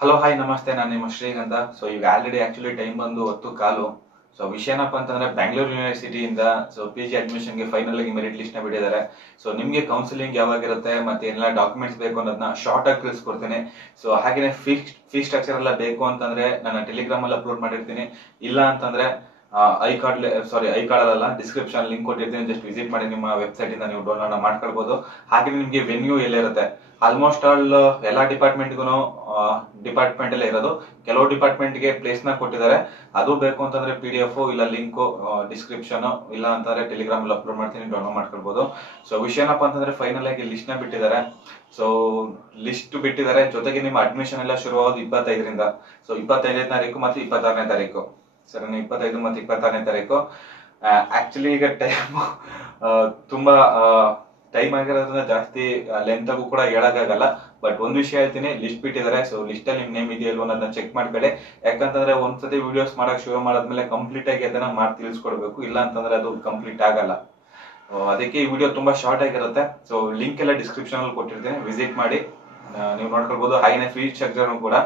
Hello hi ನಮಸ್ತೆ, ನಾನು ನಿಮ್ಮ ಶ್ರೀಗ್ ಅಂತ. ಸೊ ಈಗ ಆಲ್ರೆಡಿ ಆಕ್ಚುಲಿ ಟೈಮ್ ಬಂದು 10:15. ಸೊ ವಿಷಯ ಏನಪ್ಪ ಅಂತಂದ್ರೆ ಬ್ಯಾಂಗ್ಳೂರ್ ಯೂನಿವರ್ಸಿಟಿಯಿಂದ PG ಅಡ್ಮಿಷನ್ಗೆ ಫೈನಲ್ ಆಗಿ ಮೆರಿಟ್ ಲಿಸ್ಟ್ ನ ಬಿಟ್ಟಿದ್ದಾರೆ. ಸೊ ನಿಮಗೆ ಕೌನ್ಸಿಲಿಂಗ್ ಯಾವಾಗಿರುತ್ತೆ ಮತ್ತೆ ಏನೆಲ್ಲ ಡಾಕ್ಯುಮೆಂಟ್ಸ್ ಬೇಕು ಅನ್ನೋದನ್ನ ಶಾರ್ಟ್ ಆಗಿ ತಿಳಿಸ್ಕೊಡ್ತೀನಿ. ಸೊ ಹಾಗೇನೆ ಫೀ ಸ್ಟ್ರಕ್ಚರ್ ಎಲ್ಲ ಬೇಕು ಅಂತಂದ್ರೆ ನನ್ನ ಟೆಲಿಗ್ರಾಮ್ ಅಲ್ಲಿ ಅಪ್ಲೋಡ್ ಮಾಡಿರ್ತೀನಿ. ಇಲ್ಲ ಅಂತಂದ್ರೆ ಐ ಕಾರ್ಡ್ ಅಲ್ಲ, ಡಿಸ್ಕ್ರಿಪ್ಷನ್ ಲಿಂಕ್ ಕೊಟ್ಟಿರ್ತೀನಿ. ಜಸ್ಟ್ ವಿಸಿಟ್ ಮಾಡಿ ನಿಮ್ಮ ವೆಬ್ಸೈಟ್ ಇಂದ ನೀವು ಡೌನ್ಲೋಡ್ ಮಾಡ್ಕೊಳ್ಬಹುದು. ಹಾಗೆ ನಿಮ್ಗೆ ವೆನ್ಯೂ ಎಲ್ಲಿರುತ್ತೆ, ಆಲ್ಮೋಸ್ಟ್ ಆಲ್ ಎಲ್ಲಾ ಡಿಪಾರ್ಟ್ಮೆಂಟ್ ಅಲ್ಲೇ ಇರೋದು. ಕೆಲವು ಡಿಪಾರ್ಟ್ಮೆಂಟ್ ಗೆ ಪ್ಲೇಸ್ ನ ಕೊಟ್ಟಿದ್ದಾರೆ. ಅದು ಬೇಕು ಅಂತಂದ್ರೆ PDF ಇಲ್ಲ ಲಿಂಕ್ ಡಿಸ್ಕ್ರಿಪ್ಷನ್, ಇಲ್ಲ ಅಂತಂದ್ರೆ ಟೆಲಿಗ್ರಾಮ್ ಅಲ್ಲಿ ಅಪ್ಲೋಡ್ ಮಾಡ್ತೀನಿ, ಡೌನ್ಲೋಡ್ ಮಾಡ್ಕೊಳ್ಬಹುದು. ಸೊ ವಿಷಯ ಏನಪ್ಪಾ ಅಂತಂದ್ರೆ ಫೈನಲ್ ಆಗಿ ಲಿಸ್ಟ್ ನ ಬಿಟ್ಟಿದ್ದಾರೆ. ಸೊ ಲಿಸ್ಟ್ ಬಿಟ್ಟಿದ್ದಾರೆ, ಜೊತೆಗೆ ನಿಮ್ಮ ಅಡ್ಮಿಷನ್ ಎಲ್ಲ ಶುರುವಾಗೋದು 25ರಿಂದ. ಸೊ 25ನೇ ತಾರೀಕು ಮತ್ತೆ 26ನೇ ತಾರೀಕು, ಸರ್ 25 ಮತ್ತೆ 26ನೇ ತಾರೀಕು. ಆಕ್ಚುಲಿ ಈಗ ತುಂಬಾ ಟೈಮ್ ಆಗಿರೋದ್ರಿಂದ ಜಾಸ್ತಿ ಲೆಂತ್ ಆಗು ಕೂಡ ಹೇಳಕ್ಕಾಗಲ್ಲ. ಬಟ್ ಒಂದ್ ವಿಷಯ ಹೇಳ್ತೀನಿ, ಲಿಸ್ಟ್ ಬಿಟ್ಟಿದ್ದಾರೆ. ಸೊ ಲಿಸ್ಟ್ ಅಲ್ಲಿ ನಿಮ್ ನೇಮ್ ಇದೆಯಲ್ವ ಅನ್ನೋದನ್ನ ಚೆಕ್ ಮಾಡ್ಕೊಳ್ಳಿ. ಯಾಕಂತಂದ್ರೆ ಒಂದ್ಸತಿ ವಿಡಿಯೋಸ್ ಮಾಡಕ್ ಶುರು ಮಾಡಾದ್ಮೇಲೆ ಕಂಪ್ಲೀಟ್ ಆಗಿ ಅದನ್ನ ಮಾಡಿ ತಿಳಿಸ್ಕೊಡ್ಬೇಕು, ಇಲ್ಲ ಅಂತಂದ್ರೆ ಅದು ಕಂಪ್ಲೀಟ್ ಆಗಲ್ಲ. ಅದಕ್ಕೆ ಈ ವಿಡಿಯೋ ತುಂಬಾ ಶಾರ್ಟ್ ಆಗಿರುತ್ತೆ. ಸೊ ಲಿಂಕ್ ಎಲ್ಲ ಡಿಸ್ಕ್ರಿಪ್ಷನ್ ಅಲ್ಲಿ ಕೊಟ್ಟಿರ್ತೀನಿ, ವಿಸಿಟ್ ಮಾಡಿ ನೀವು ನೋಡ್ಕೊಳ್ಬಹುದು. ಹಾಗೇನೆ ಫೀ ಸ್ಟ್ರಕ್ಚರ್ ಕೂಡ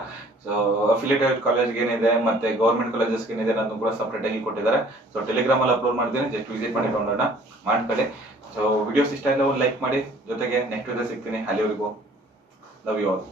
ಸೊ ಅಫಿಲಿಯೇಟೆಡ್ ಕಾಲೇಜ್ಗೆ ಏನಿದೆ ಮತ್ತೆ ಗೌರ್ಮೆಂಟ್ ಕಾಲೇಜಸ್ ಏನಿದೆ ಅನ್ನೋದು ಕೂಡ ಸಪರೇಟ್ ಆಗಿ ಕೊಟ್ಟಿದ್ದಾರೆ. ಸೊ ಟೆಲಿಗ್ರಾಮ್ ಅಲ್ಲಿ ಅಪ್ಲೋಡ್ ಮಾಡ್ತೀನಿ, ಜಸ್ಟ್ ವಿಸಿಟ್ ಮಾಡಿ ಡೌನ್ಲೋಡ್ ಮಾಡ್ಕೊಳ್ಳಿ. ಸೊ ವಿಡಿಯೋಸ್ ಇಷ್ಟ ಎಲ್ಲ ಲೈಕ್ ಮಾಡಿ, ಜೊತೆಗೆ ನೆಕ್ಸ್ಟ್ ವಿಡಿಯೋ ಸಿಗ್ತೀನಿ. ಅಲ್ಲಿವರೆಗೂ ಲವ್ ಯು ಆಲ್.